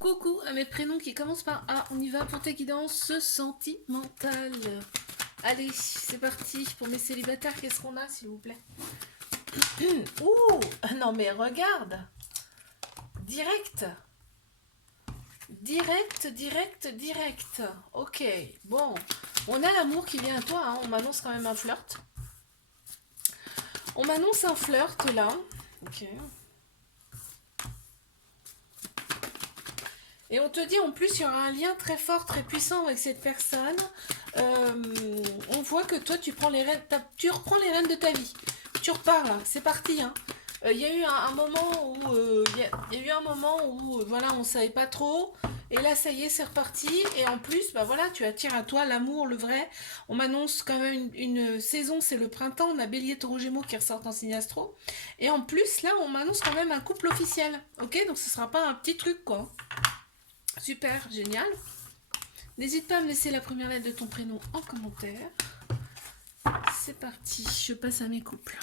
Coucou à mes prénoms qui commencent par A. On y va pour ta guidance sentimentale. Allez, c'est parti. Pour mes célibataires, qu'est-ce qu'on a, s'il vous plaît? Ouh, non mais regarde. Direct. Direct, direct, direct. Ok, bon. On a l'amour qui vient à toi, hein. On m'annonce quand même un flirt. On m'annonce un flirt, là. Ok. Et on te dit en plus, il y aura un lien très fort, très puissant avec cette personne. On voit que toi, tu prends les rênes, tu reprends les rênes de ta vie. Tu repars là, c'est parti. Hein. Il y a eu un moment où, il y a eu un moment où, voilà, on savait pas trop. Et là, ça y est, c'est reparti. Et en plus, bah voilà, tu attires à toi l'amour, le vrai. On m'annonce quand même une saison, c'est le printemps. On a Bélier, Taureau, Gémeaux qui ressortent en signe astro. Et en plus, là, on m'annonce quand même un couple officiel. Ok, donc ce sera pas un petit truc quoi. Super, génial. N'hésite pas à me laisser la première lettre de ton prénom en commentaire. C'est parti, je passe à mes couples.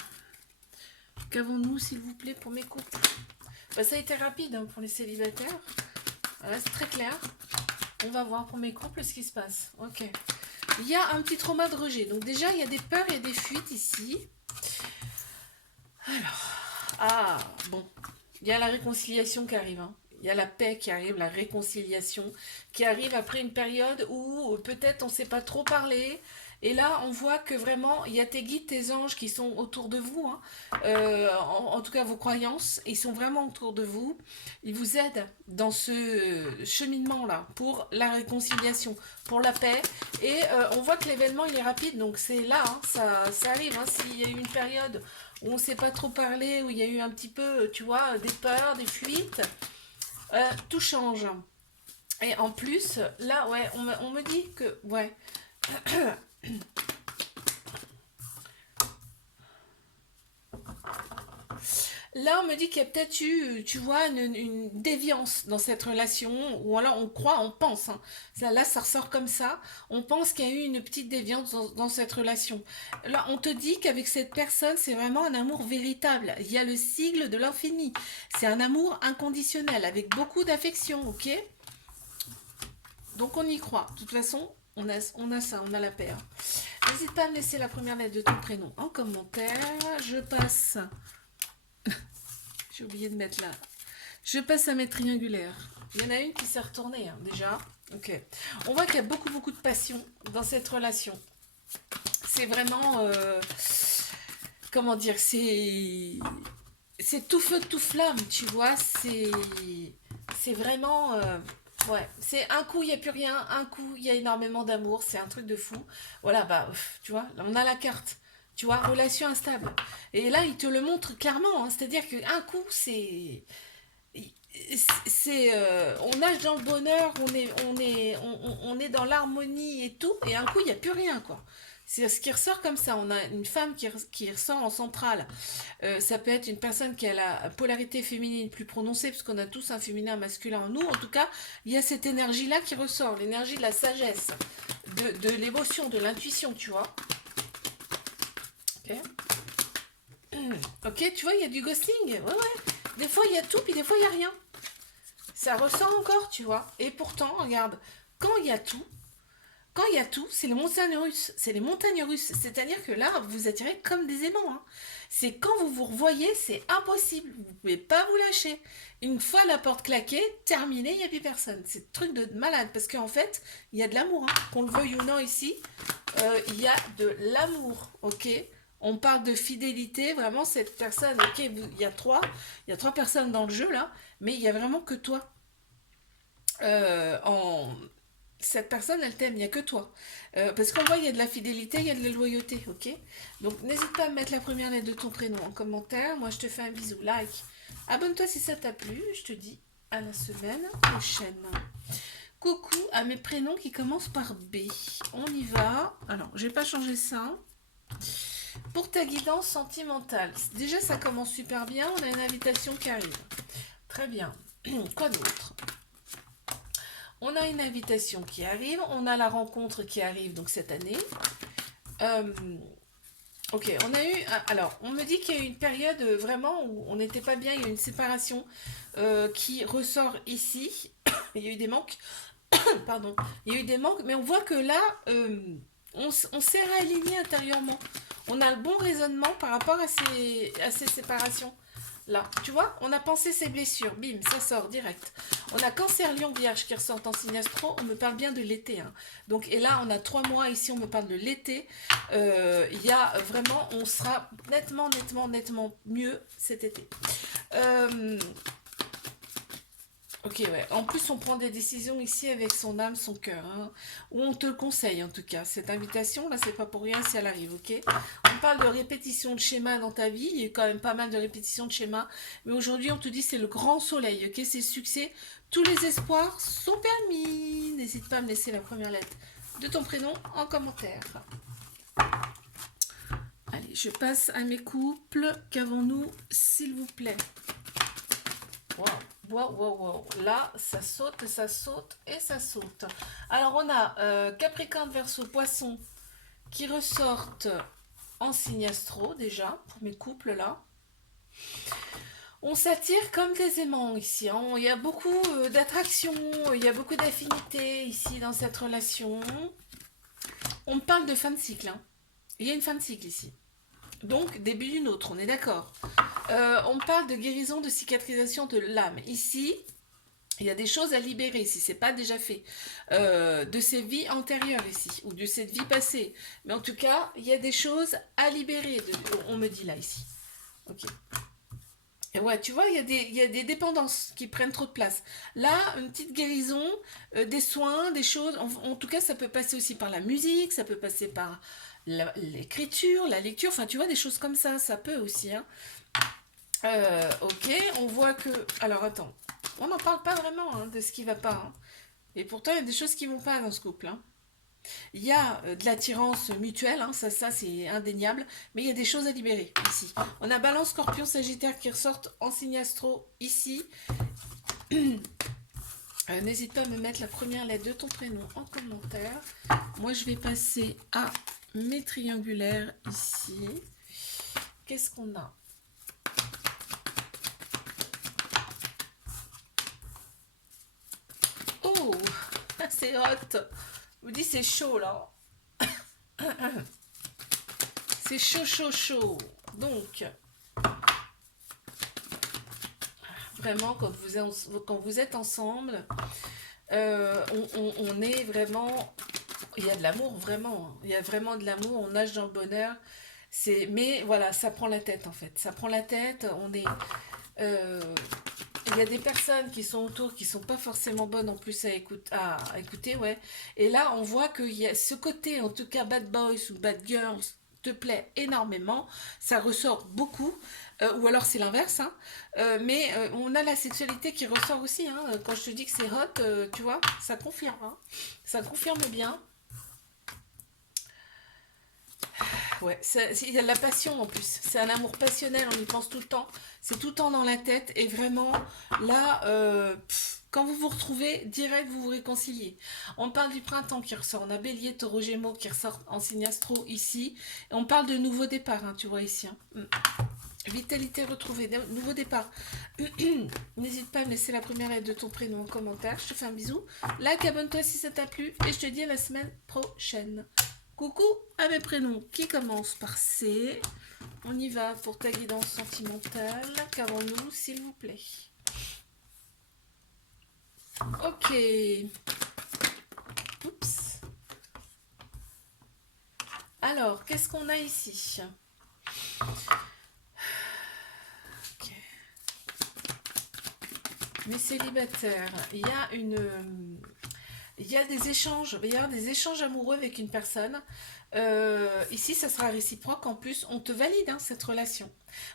Qu'avons-nous, s'il vous plaît, pour mes couples? Bah, ça a été rapide hein, pour les célibataires. Voilà, c'est très clair. On va voir pour mes couples ce qui se passe. Ok. Il y a un petit trauma de rejet. Donc déjà, il y a des peurs et des fuites ici. Alors, bon. Il y a la réconciliation qui arrive. Hein. Il y a la paix qui arrive, la réconciliation qui arrive après une période où peut-être on ne s'est pas trop parlé. Et là, on voit que vraiment, il y a tes guides, tes anges qui sont autour de vous. Hein. En tout cas, vos croyances, ils sont vraiment autour de vous. Ils vous aident dans ce cheminement-là pour la réconciliation, pour la paix. Et on voit que l'événement, il est rapide. Donc c'est là, hein, ça arrive. Hein, s'il y a eu une période où on ne s'est pas trop parlé, où il y a eu un petit peu, tu vois, des peurs, des fuites, tout change. Et en plus, là, ouais, on me dit que, ouais, là, on me dit qu'il y a peut-être eu, tu vois, une déviance dans cette relation, ou alors on croit, on pense, hein. Là, ça ressort comme ça, on pense qu'il y a eu une petite déviance dans cette relation. Là, on te dit qu'avec cette personne, c'est vraiment un amour véritable. Il y a le sigle de l'infini. C'est un amour inconditionnel, avec beaucoup d'affection, ok? Donc on y croit. De toute façon, on a ça, on a la paix. Hein. N'hésite pas à me laisser la première lettre de ton prénom en commentaire. Je passe. J'ai oublié de mettre là. Je passe à mes triangulaires. Il y en a une qui s'est retournée, hein, déjà. Ok. On voit qu'il y a beaucoup, beaucoup de passion dans cette relation. C'est vraiment... comment dire? C'est tout feu, tout flamme, tu vois. C'est vraiment... ouais, c'est un coup, il n'y a plus rien. Un coup, il y a énormément d'amour. C'est un truc de fou. Voilà, bah, tu vois, là, on a la carte. Tu vois, relation instable. Et là, il te le montre clairement. Hein, c'est-à-dire qu'un coup, on nage dans le bonheur, on est dans l'harmonie et tout, et un coup, il n'y a plus rien, quoi. C'est ce qui ressort comme ça. On a une femme qui ressort en centrale. Ça peut être une personne qui a la polarité féminine plus prononcée, parce qu'on a tous un féminin, un masculin en nous. En tout cas, il y a cette énergie-là qui ressort, l'énergie de la sagesse, de l'émotion, de l'intuition, tu vois. Ok. Ok, tu vois, il y a du ghosting. Ouais, ouais. Des fois, il y a tout, puis des fois, il n'y a rien. Ça ressort encore, tu vois. Et pourtant, regarde, quand il y a tout, quand il y a tout, c'est les montagnes russes. C'est les montagnes russes. C'est-à-dire que là, vous vous attirez comme des aimants. Hein. C'est quand vous vous revoyez, c'est impossible. Vous ne pouvez pas vous lâcher. Une fois la porte claquée, terminé, il n'y a plus personne. C'est un truc de malade. Parce qu'en fait, il y a de l'amour. Hein. Qu'on le veuille ou non ici, il y a de l'amour. Ok. On parle de fidélité, vraiment cette personne, ok, il y a trois personnes dans le jeu là, mais il y a vraiment que toi. En, cette personne, elle t'aime, il n'y a que toi. Parce qu'on voit, il y a de la fidélité, il y a de la loyauté, ok? Donc n'hésite pas à me mettre la première lettre de ton prénom en commentaire. Moi, je te fais un bisou, like. Abonne-toi si ça t'a plu. Je te dis à la semaine prochaine. Coucou à mes prénoms qui commencent par B. On y va. Alors, j'ai pas changé ça. Pour ta guidance sentimentale. Déjà, ça commence super bien. On a une invitation qui arrive. Très bien. Quoi d'autre? On a une invitation qui arrive, on a la rencontre qui arrive donc cette année. Euh, ok, on a eu. Alors, on me dit qu'il y a eu une période vraiment où on n'était pas bien, il y a eu une séparation qui ressort ici. Il y a eu des manques. Pardon. Il y a eu des manques, mais on voit que là, on s'est réaligné intérieurement. On a le bon raisonnement par rapport à ces séparations. Là, tu vois, on a pensé ses blessures, bim, ça sort direct. On a Cancer, Lion, Vierge qui ressortent en signe astro, on me parle bien de l'été. Hein. Donc, et là, on a 3 mois, ici, on me parle de l'été. Il y a vraiment, on sera nettement mieux cet été. Ok, ouais. En plus, on prend des décisions ici avec son âme, son cœur. Hein, ou on te le conseille, en tout cas. Cette invitation, là, c'est pas pour rien si elle arrive, ok? On parle de répétition de schémas dans ta vie. Il y a quand même pas mal de répétitions de schémas. Mais aujourd'hui, on te dit c'est le grand soleil, ok? C'est succès. Tous les espoirs sont permis. N'hésite pas à me laisser la première lettre de ton prénom en commentaire. Allez, je passe à mes couples. Qu'avons-nous, s'il vous plaît? Wow. Là, ça saute et ça saute. Alors, on a Capricorne, Verseau, Poisson qui ressortent en signe astro, déjà, pour mes couples, là. On s'attire comme des aimants ici. Hein. Il y a beaucoup d'attraction, il y a beaucoup d'affinité ici dans cette relation. On parle de fin de cycle. Hein. Il y a une fin de cycle ici. Donc, début d'une autre, on est d'accord. On parle de guérison, de cicatrisation de l'âme. Ici, il y a des choses à libérer, si ce n'est pas déjà fait. De ces vies antérieures ici, ou de cette vie passée. Mais en tout cas, il y a des choses à libérer, on me dit là, ici. Ok. Et ouais, tu vois, il y a des dépendances qui prennent trop de place. Là, une petite guérison, des soins, des choses. En tout cas, ça peut passer aussi par la musique, ça peut passer par l'écriture, la lecture. Enfin, tu vois, des choses comme ça peut aussi. Hein. Ok, on voit que... Alors, attends. On n'en parle pas vraiment hein, de ce qui va pas. Hein. Et pourtant, il y a des choses qui vont pas dans ce couple. Hein. Il y a de l'attirance mutuelle, hein, ça c'est indéniable, mais il y a des choses à libérer ici. On a Balance, Scorpion, Sagittaire qui ressortent en signe astro ici. N'hésite pas à me mettre la première lettre de ton prénom en commentaire. Moi, je vais passer à mes triangulaires ici. Qu'est-ce qu'on a? Oh, c'est hot. Je vous dis, c'est chaud là. C'est chaud. Donc, vraiment, quand vous êtes ensemble, on est vraiment... Il y a de l'amour, vraiment. Il y a vraiment de l'amour, on nage dans le bonheur. Mais voilà, ça prend la tête en fait. Ça prend la tête, on est... il y a des personnes qui sont autour qui sont pas forcément bonnes en plus à écouter, ouais. Et là, on voit qu'il y a ce côté, en tout cas, bad boys ou bad girls, te plaît énormément. Ça ressort beaucoup. Ou alors c'est l'inverse. Hein. Mais on a la sexualité qui ressort aussi. Hein. Quand je te dis que c'est hot, tu vois, ça confirme. Hein. Ça confirme bien. Ouais, il y a de la passion en plus. C'est un amour passionnel, on y pense tout le temps. C'est tout le temps dans la tête. Et vraiment, là, quand vous vous retrouvez, direct, vous vous réconciliez. On parle du printemps qui ressort. On a Bélier, Taureau, Gémeaux qui ressort en signe astro ici. Et on parle de nouveau départ, hein, tu vois ici. Hein. Vitalité retrouvée, nouveau départ. N'hésite pas à me laisser la première lettre de ton prénom en commentaire. Je te fais un bisou. Like, abonne-toi si ça t'a plu. Et je te dis à la semaine prochaine. Coucou à mes prénoms qui commencent par C. On y va pour ta guidance sentimentale. Qu'avons-nous, s'il vous plaît? Ok. Oups. Alors, qu'est-ce qu'on a ici? Ok. Mes célibataires, il y a des échanges, il y a des échanges amoureux avec une personne. Ici, ça sera réciproque. En plus, on te valide hein, cette relation.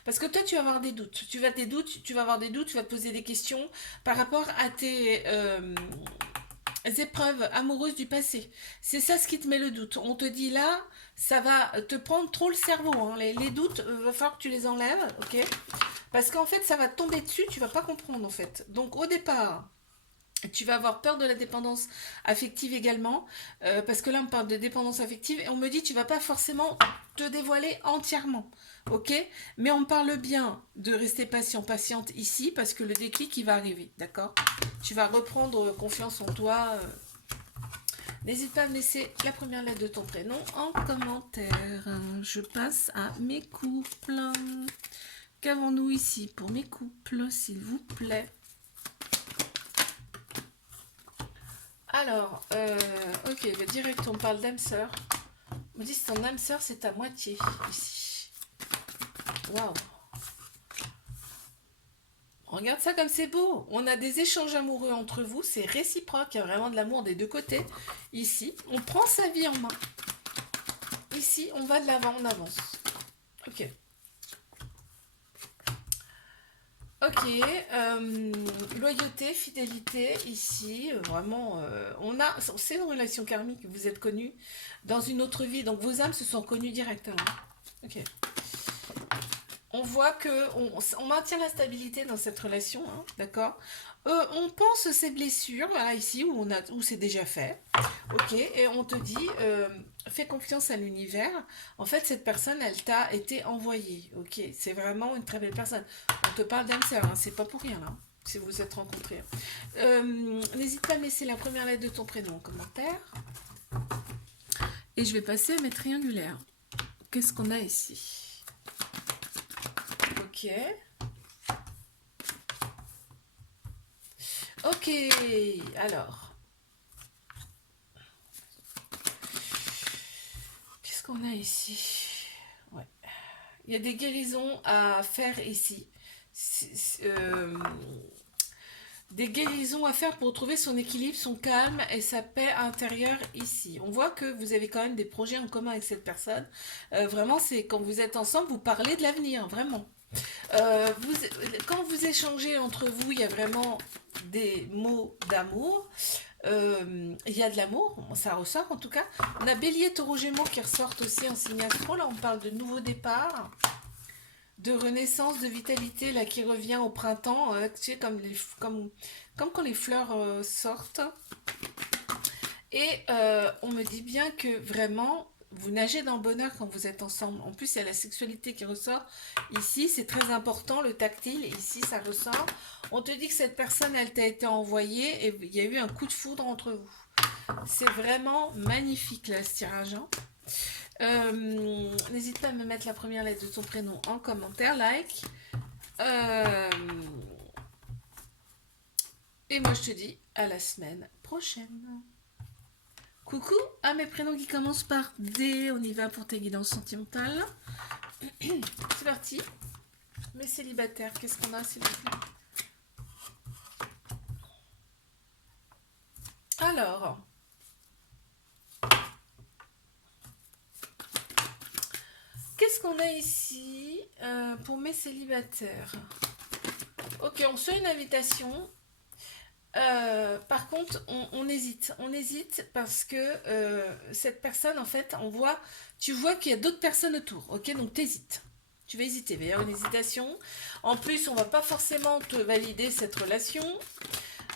Parce que toi, tu vas avoir des doutes. Tu vas avoir des doutes, tu vas te poser des questions par rapport à tes épreuves amoureuses du passé. C'est ça ce qui te met le doute. On te dit là, ça va te prendre trop le cerveau. Hein. Les doutes, va falloir que tu les enlèves, ok? Parce qu'en fait, ça va te tomber dessus, tu vas pas comprendre en fait. Donc au départ... Tu vas avoir peur de la dépendance affective également, parce que là on parle de dépendance affective et on me dit tu vas pas forcément te dévoiler entièrement. Ok? Mais on parle bien de rester patient, patiente ici, parce que le déclic, il va arriver. D'accord? Tu vas reprendre confiance en toi. N'hésite pas à me laisser la première lettre de ton prénom en commentaire. Je passe à mes couples. Qu'avons-nous ici pour mes couples, s'il vous plaît? Alors, ok, bah direct, on parle d'âme sœur. On me dit que ton âme sœur, c'est à moitié ici. Waouh! Regarde ça comme c'est beau. On a des échanges amoureux entre vous, c'est réciproque, il y a vraiment de l'amour des deux côtés. Ici, on prend sa vie en main. Ici, on va de l'avant, on avance. Ok. Ok, loyauté, fidélité, ici, vraiment, c'est une relation karmique, vous êtes connus dans une autre vie, donc vos âmes se sont connues directement. Ok. On voit que on maintient la stabilité dans cette relation, hein, d'accord. On pense ces blessures, voilà, ici, où c'est déjà fait, ok, et on te dit, fais confiance à l'univers. En fait, cette personne, elle t'a été envoyée, ok, c'est vraiment une très belle personne. On te parle d'âme sœur, hein, c'est pas pour rien, là, si vous vous êtes rencontrés. N'hésite pas à me laisser la première lettre de ton prénom en commentaire. Et je vais passer à mes triangulaires. Qu'est-ce qu'on a ici? Ok. Ok, alors. Qu'est-ce qu'on a ici? Ouais. Il y a des guérisons à faire ici. Des guérisons à faire pour trouver son équilibre, son calme et sa paix intérieure ici. On voit que vous avez quand même des projets en commun avec cette personne. Vraiment, c'est quand vous êtes ensemble, vous parlez de l'avenir, vraiment. Quand vous échangez entre vous, il y a vraiment des mots d'amour. Il y a de l'amour, ça ressort en tout cas. On a Bélier, Taureau, Gémeaux qui ressortent aussi en signe astro. Là, on parle de nouveau départ, de renaissance, de vitalité, là qui revient au printemps. Tu sais, comme quand les fleurs sortent. Et on me dit bien que vraiment, vous nagez dans le bonheur quand vous êtes ensemble. En plus, il y a la sexualité qui ressort. Ici, c'est très important, le tactile. Ici, ça ressort. On te dit que cette personne, elle t'a été envoyée et il y a eu un coup de foudre entre vous. C'est vraiment magnifique, là, ce tirage. Hein. N'hésite pas à me mettre la première lettre de ton prénom en commentaire, like. Et moi, je te dis à la semaine prochaine. Coucou à mes prénoms qui commencent par D, on y va pour tes guidances sentimentales. C'est parti. Mes célibataires, qu'est-ce qu'on a s'il vous plaît? Alors, qu'est-ce qu'on a ici pour mes célibataires? Ok, on se fait une invitation. Par contre, on hésite parce que cette personne, en fait, tu vois qu'il y a d'autres personnes autour, ok? Donc t'hésites, tu vas hésiter, il va y avoir une hésitation. En plus, on va pas forcément te valider cette relation,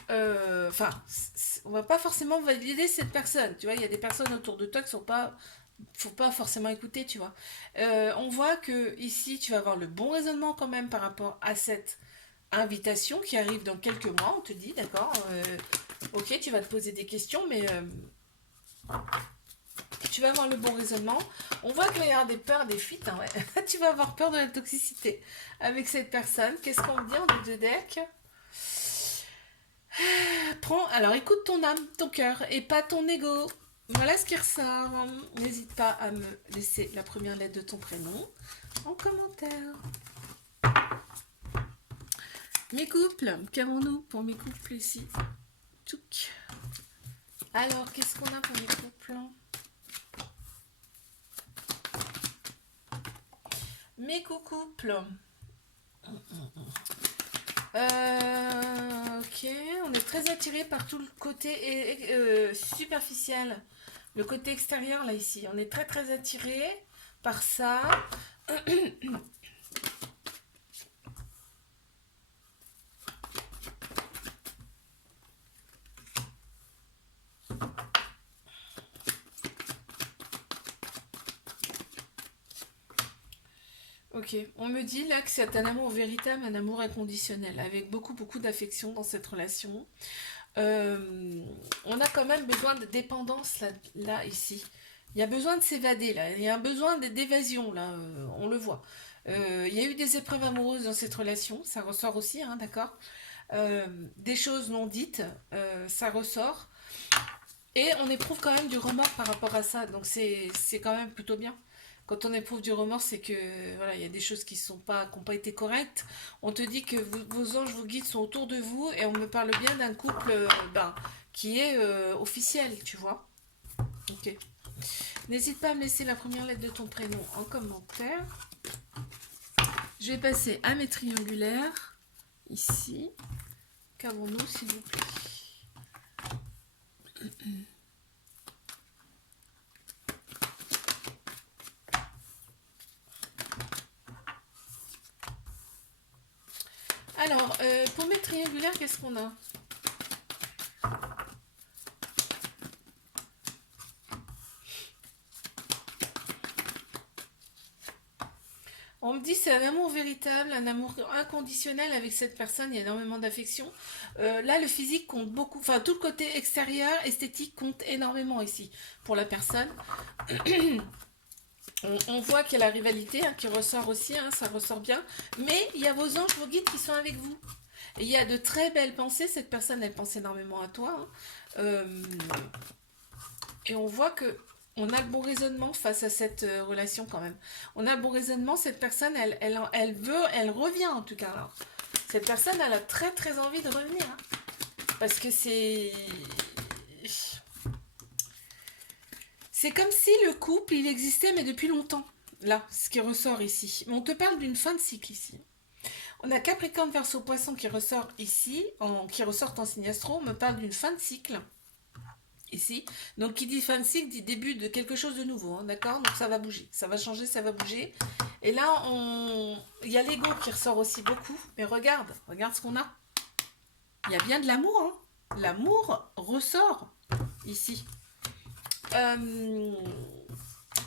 enfin, on va pas forcément valider cette personne, tu vois? Il y a des personnes autour de toi qui sont pas, faut pas forcément écouter, tu vois? On voit que ici, tu vas avoir le bon raisonnement quand même par rapport à cette invitation qui arrive dans quelques mois, on te dit, d'accord, ok, tu vas te poser des questions, mais tu vas avoir le bon raisonnement. On voit qu'il va y avoir des peurs, des fuites, hein, ouais. Tu vas avoir peur de la toxicité avec cette personne. Qu'est-ce qu'on dit en deux decks? Alors écoute ton âme, ton cœur, et pas ton ego. Voilà ce qui ressort. N'hésite pas à me laisser la première lettre de ton prénom en commentaire. Mes couples, qu'avons-nous pour mes couples ici? Tchouk. Alors, qu'est-ce qu'on a pour mes couples? Mes couples. Ok, on est très attiré par tout le côté superficiel, le côté extérieur là ici. On est très très attiré par ça. Ok, on me dit là que c'est un amour véritable, un amour inconditionnel, avec beaucoup, beaucoup d'affection dans cette relation. On a quand même besoin de dépendance là, ici. Il y a besoin de s'évader là, il y a un besoin d'évasion là, on le voit. Il y a eu des épreuves amoureuses dans cette relation, ça ressort aussi, hein, d'accord. Des choses non dites, ça ressort. Et on éprouve quand même du remords par rapport à ça, donc c'est quand même plutôt bien. Quand on éprouve du remords, c'est que voilà, il y a des choses qui ont pas été correctes. On te dit que vos anges, vos guides sont autour de vous et on me parle bien d'un couple ben, qui est officiel, tu vois. Ok. N'hésite pas à me laisser la première lettre de ton prénom en commentaire. Je vais passer à mes triangulaires ici. Qu'avons-nous, s'il vous plaît? Alors, pour mes triangulaires, qu'est-ce qu'on a? On me dit c'est un amour véritable, un amour inconditionnel avec cette personne, il y a énormément d'affection. Là, le physique compte beaucoup, enfin tout le côté extérieur, esthétique compte énormément ici pour la personne. On voit qu'il y a la rivalité hein, qui ressort aussi, hein, ça ressort bien. Mais il y a vos anges, vos guides qui sont avec vous. Et il y a de très belles pensées, cette personne elle pense énormément à toi. Hein. Et on voit que on a le bon raisonnement face à cette relation quand même. On a le bon raisonnement, cette personne, elle revient en tout cas. Alors. Cette personne, elle a très très envie de revenir. Hein, parce que c'est comme si le couple, il existait mais depuis longtemps. Là, ce qui ressort ici. On te parle d'une fin de cycle ici. On a Capricorne, Verseau, Poisson qui ressort ici, qui ressortent en signe astro. On me parle d'une fin de cycle. Ici. Donc, qui dit fin de cycle dit début de quelque chose de nouveau, hein, d'accord. Donc, ça va bouger, ça va changer, ça va bouger. Et là, il y a l'ego qui ressort aussi beaucoup. Mais regarde ce qu'on a. Il y a bien de l'amour, hein. L'amour ressort ici.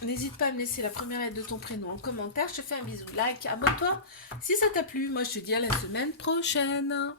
N'hésite pas à me laisser la première lettre de ton prénom en commentaire. Je te fais un bisou, like, abonne-toi si ça t'a plu. Moi, je te dis à la semaine prochaine.